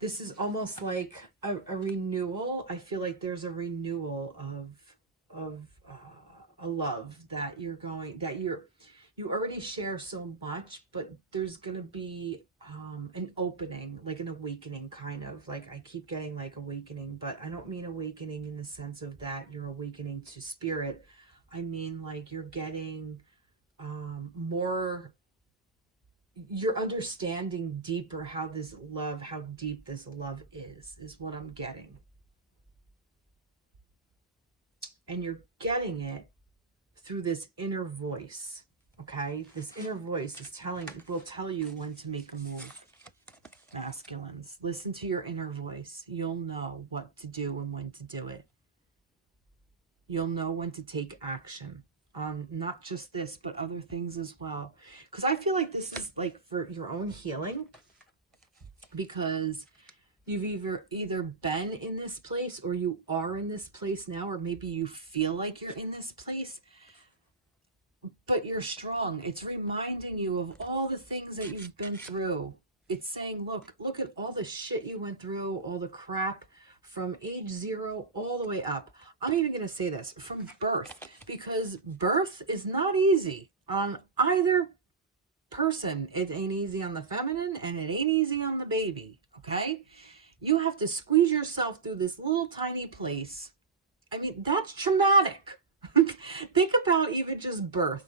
this is almost like a renewal. I feel like there's a renewal of a love that you're going, that you already share so much, but there's going to be an opening, like an awakening, kind of like, I keep getting like awakening, but I don't mean awakening in the sense of that you're awakening to spirit. I mean like you're getting more, you're understanding deeper how this love, how deep this love is what I'm getting. And you're getting it through this inner voice, okay? This inner voice is will tell you when to make a move, masculines. Listen to your inner voice. You'll know what to do and when to do it. You'll know when to take action on not just this, but other things as well. Because I feel like this is like for your own healing, because you've either been in this place, or you are in this place now, or maybe you feel like you're in this place, but you're strong. It's reminding you of all the things that you've been through. It's saying, look at all the shit you went through, all the crap from age 0 all the way up. I'm even going to say this, from birth, because birth is not easy on either person. It ain't easy on the feminine, and it ain't easy on the baby, okay? You have to squeeze yourself through this little tiny place. I mean, that's traumatic. Think about even just birth.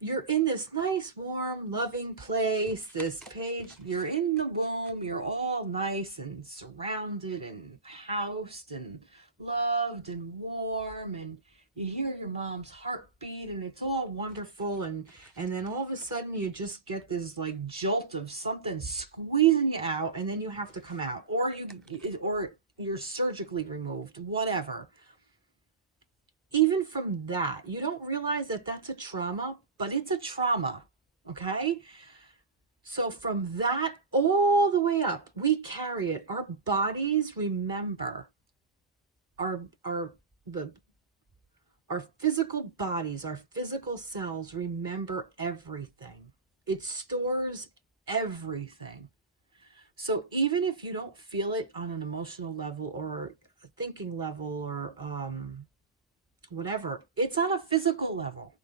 You're in this nice, warm, loving place, this page, you're in the womb, you're all nice and surrounded and housed and loved and warm, and you hear your mom's heartbeat, and it's all wonderful, and then all of a sudden you just get this like jolt of something squeezing you out, and then you have to come out, or you're surgically removed, whatever. Even from that, you don't realize that that's a trauma, but it's a trauma, okay? So from that all the way up, we carry it. Our bodies remember. Our physical bodies, our physical cells remember everything. It stores everything. So even if you don't feel it on an emotional level or a thinking level or whatever, it's on a physical level.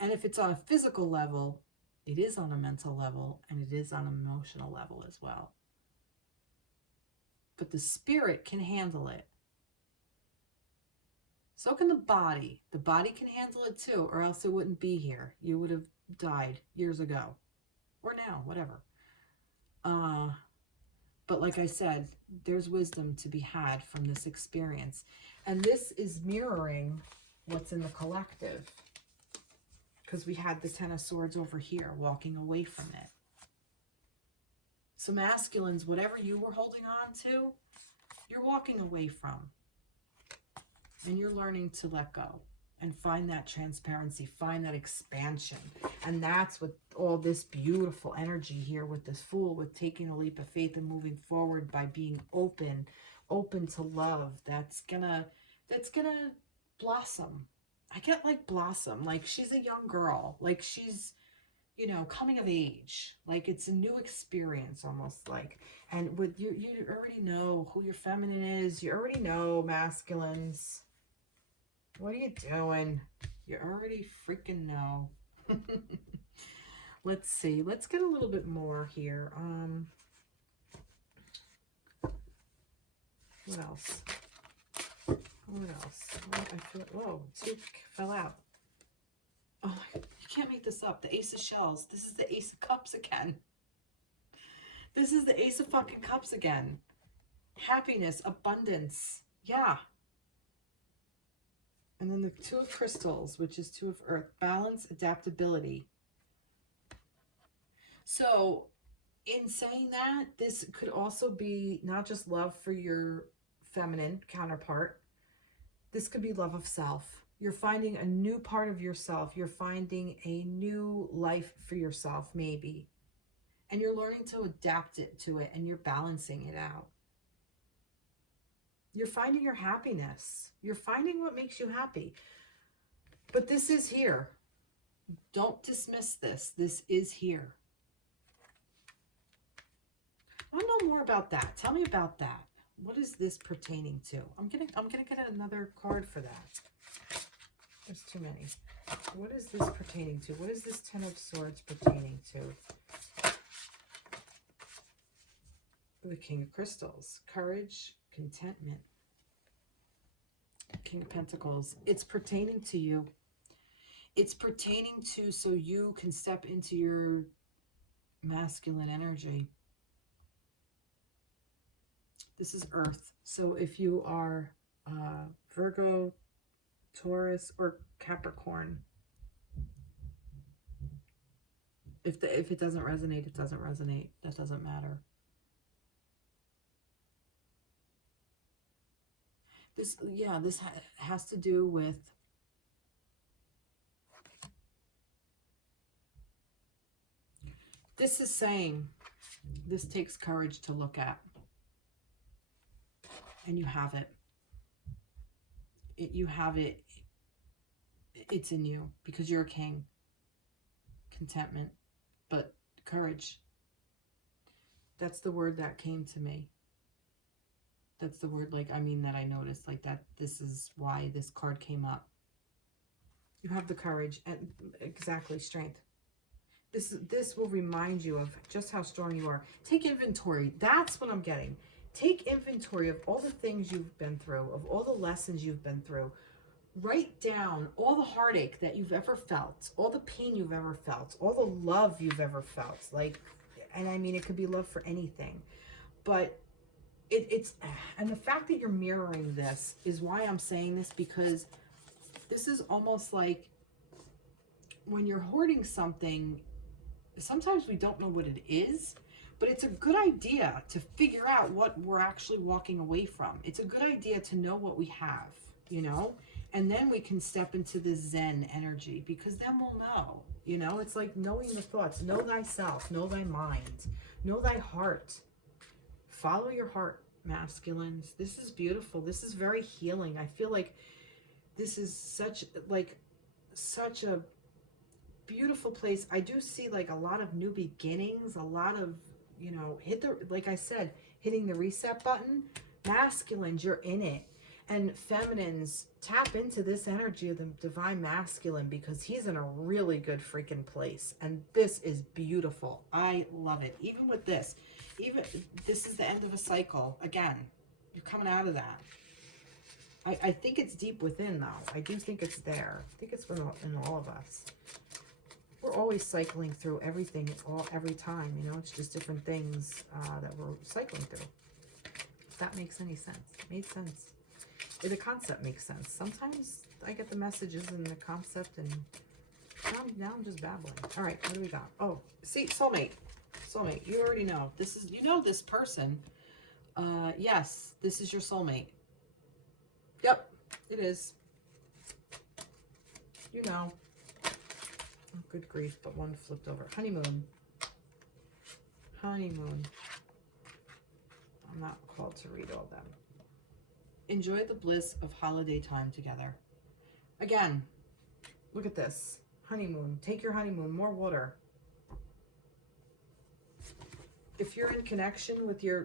And if it's on a physical level, it is on a mental level, and it is on an emotional level as well. But the spirit can handle it. So can the body. The body can handle it too, or else it wouldn't be here. You would have died years ago. Or now, whatever. But like I said, there's wisdom to be had from this experience. And this is mirroring what's in the collective. Because we had the Ten of Swords over here, walking away from it. So masculines, whatever you were holding on to, you're walking away from. And you're learning to let go. And find that transparency, find that expansion. And that's what all this beautiful energy here with this Fool, with taking a leap of faith and moving forward by being open to love. That's gonna blossom. I get like blossom, like she's a young girl, like she's, you know, coming of age, like it's a new experience almost like. And with you already know who your feminine is. You already know, masculines. What are you doing? You already freaking know. Let's see. Let's get a little bit more here. What else? What else? I feel, whoa, 2 fell out. Oh, you can't make this up. The Ace of Shells. This is the Ace of Cups again. This is the Ace of fucking Cups again. Happiness, abundance. Yeah. And then the 2 of Crystals, which is 2 of Earth. Balance, adaptability. So in saying that, this could also be not just love for your feminine counterpart. This could be love of self. You're finding a new part of yourself. You're finding a new life for yourself, maybe. And you're learning to adapt it to it, and you're balancing it out. You're finding your happiness. You're finding what makes you happy. But this is here. Don't dismiss this. This is here. I want to know more about that. Tell me about that. What is this pertaining to? I'm gonna get another card for that. There's too many. What is this pertaining to? What is this Ten of Swords pertaining to? The King of Crystals. Courage, contentment. King of Pentacles. It's pertaining to you. It's pertaining to so you can step into your masculine energy. This is Earth. So if you are Virgo, Taurus, or Capricorn, if it doesn't resonate, it doesn't resonate. That doesn't matter. This has to do with this is saying this takes courage to look at. And you have it. You have it. It's in you because you're a king. Contentment, but courage. That's the word that came to me. That's the word, like, I mean, that I noticed, like, that this is why this card came up. You have the courage and exactly strength. This will remind you of just how strong you are. Take inventory. That's what I'm getting. Take inventory of all the things you've been through, of all the lessons you've been through. Write down all the heartache that you've ever felt, all the pain you've ever felt, all the love you've ever felt. Like, and I mean, it could be love for anything. But and the fact that you're mirroring this is why I'm saying this, because this is almost like when you're hoarding something, sometimes we don't know what it is, but it's a good idea to figure out what we're actually walking away from. It's a good idea to know what we have, you know, and then we can step into the Zen energy, because then we'll know, you know, it's like knowing the thoughts. Know thyself, know thy mind, know thy heart. Follow your heart, masculines. This is beautiful. This is very healing. I feel like this is such a beautiful place. I do see like a lot of new beginnings, a lot of, you know, like I said, hitting the reset button. Masculines, you're in it. And feminines, tap into this energy of the divine masculine, because he's in a really good freaking place. And this is beautiful. I love it. Even with this, this is the end of a cycle. Again, you're coming out of that. I think it's deep within, though. I do think it's there. I think it's in all of us. We're always cycling through everything every time, you know. It's just different things that we're cycling through. If that makes any sense. It made sense. The concept makes sense. Sometimes I get the messages and the concept, and now I'm just babbling. All right, what do we got? Oh, see, soulmate. Soulmate, you already know. This is, you know, this person. Yes, this is your soulmate. Yep, it is. You know. Oh, good grief, but one flipped over. Honeymoon. Honeymoon. I'm not called to read all them. Enjoy the bliss of holiday time together. Again, look at this. Honeymoon. Take your honeymoon. More water. If you're in connection with your...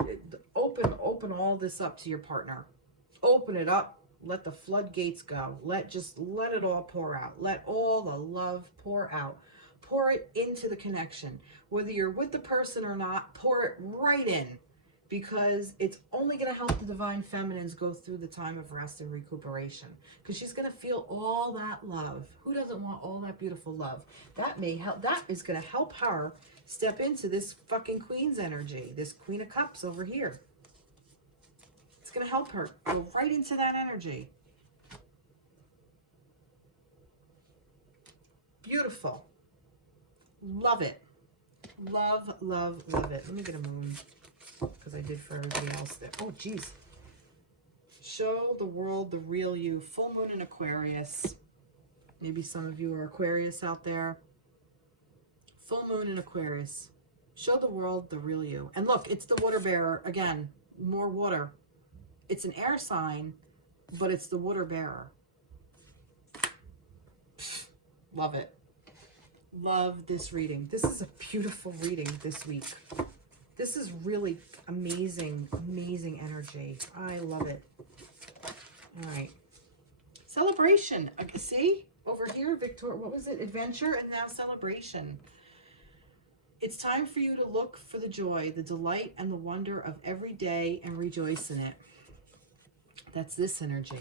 Open all this up to your partner. Open it up. Let the floodgates go. Let it all pour out. Let all the love pour out. Pour it into the connection. Whether you're with the person or not, pour it right in. Because it's only going to help the divine feminines go through the time of rest and recuperation. Because she's going to feel all that love. Who doesn't want all that beautiful love? That may help. That is going to help her step into this fucking Queen's energy. This Queen of Cups over here. It's going to help her go right into that energy. Beautiful. Love it. Love, love, love it. Let me get a moon, because I did for everybody else there. Oh, geez. Show the world the real you. Full moon in Aquarius. Maybe some of you are Aquarius out there. Full moon in Aquarius. Show the world the real you. And look, it's the water bearer. Again, more water. It's an air sign, but it's the water bearer. Love it. Love this reading. This is a beautiful reading this week. This is really amazing, amazing energy. I love it. All right. Celebration. See? Over here, Victor, what was it? Adventure and now celebration. It's time for you to look for the joy, the delight, and the wonder of every day and rejoice in it. That's this energy.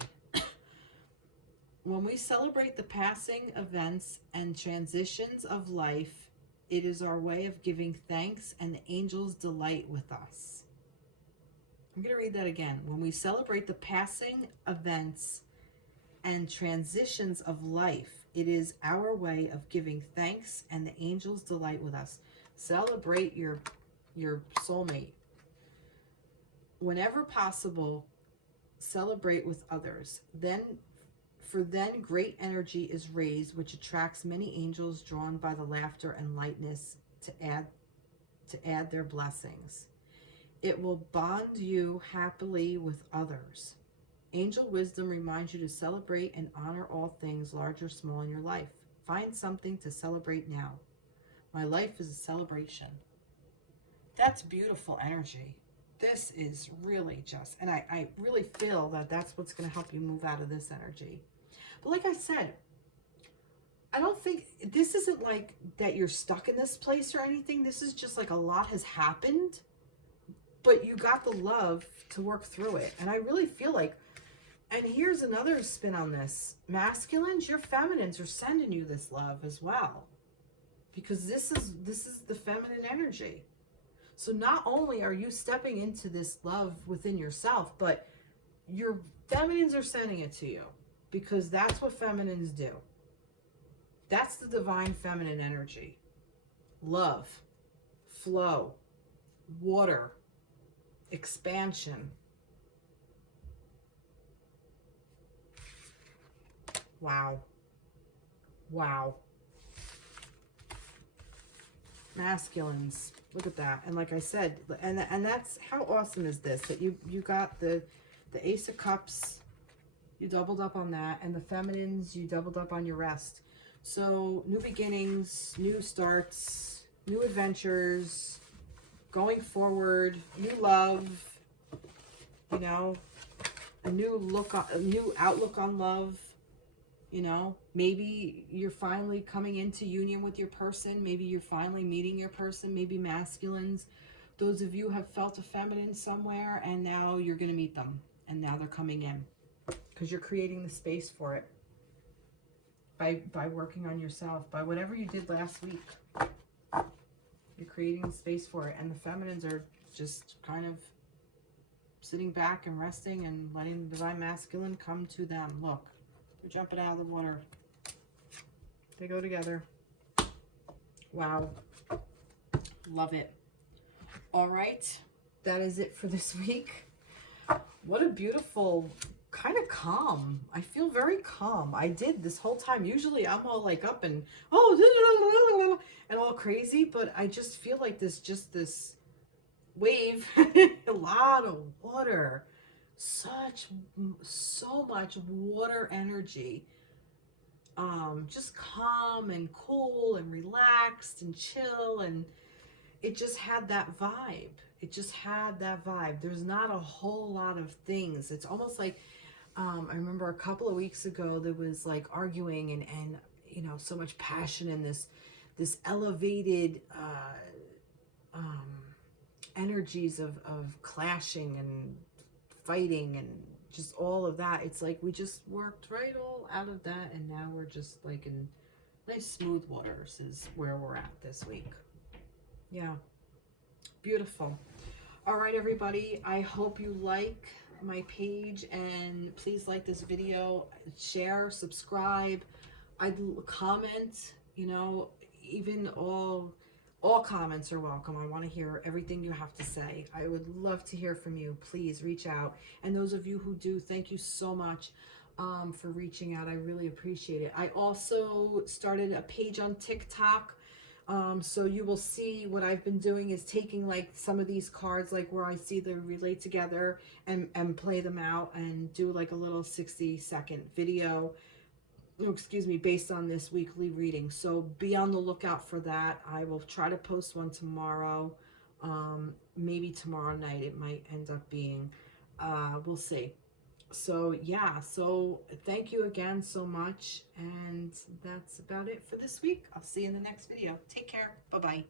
When we celebrate the passing events and transitions of life, it is our way of giving thanks, and the angels delight with us. I'm going to read that again. When we celebrate the passing events and transitions of life, it is our way of giving thanks, and the angels delight with us. Celebrate your soulmate. Whenever possible, celebrate with others. Then great energy is raised, which attracts many angels drawn by the laughter and lightness to add their blessings. It will bond you happily with others. Angel wisdom reminds you to celebrate and honor all things, large or small, in your life. Find something to celebrate now. My life is a celebration. That's beautiful energy. This is really just, and I really feel that that's what's going to help you move out of this energy. But like I said, I don't think, this isn't like that you're stuck in this place or anything. This is just like a lot has happened, but you got the love to work through it. And I really feel like, and here's another spin on this. Masculines, your feminines are sending you this love as well. Because this is the feminine energy. So not only are you stepping into this love within yourself, but your feminines are sending it to you. Because that's what feminines do. That's the divine feminine energy. Love, flow, water, expansion. Wow. Wow. Masculines, look at that. And like I said, and that's, how awesome is this, that you got the Ace of Cups, you doubled up on that, and the feminines, you doubled up on your rest. So new beginnings, new starts, new adventures, going forward, new love, you know, a new outlook on love. You know, maybe you're finally coming into union with your person. Maybe you're finally meeting your person. Maybe masculines. Those of you have felt a feminine somewhere, and now you're going to meet them. And now they're coming in. Because you're creating the space for it. By working on yourself. By whatever you did last week. You're creating the space for it. And the feminines are just kind of sitting back and resting and letting the divine masculine come to them. Look. They're jumping out of the water. They go together. Wow. Love it. All right. That is it for this week. What a beautiful, kind of calm. I feel very calm. I did this whole time. Usually I'm all like up and, oh, and all crazy. But I just feel like this wave, a lot of water. So much water energy, just calm and cool and relaxed and chill, and it just had that vibe. There's not a whole lot of things. It's almost like I remember a couple of weeks ago there was like arguing and you know, so much passion and this elevated energies of clashing and fighting and just all of that. It's like we just worked right all out of that, and now we're just like in nice smooth waters is where we're at this week. Yeah, beautiful. All right, everybody, I hope you like my page, and please like this video, share, subscribe. I'd comment, you know, even all all comments are welcome. I want to hear everything you have to say. I would love to hear from you. Please reach out. And those of you who do, thank you so much for reaching out. I really appreciate it. I also started a page on TikTok. So you will see what I've been doing is taking like some of these cards, like where I see them relate together, and play them out and do like a little 60-second video, excuse me, based on this weekly reading. So be on the lookout for that. I will try to post one tomorrow. Maybe tomorrow night it might end up being, we'll see. So yeah, so thank you again so much, and that's about it for this week. I'll see you in the next video. Take care. Bye-bye.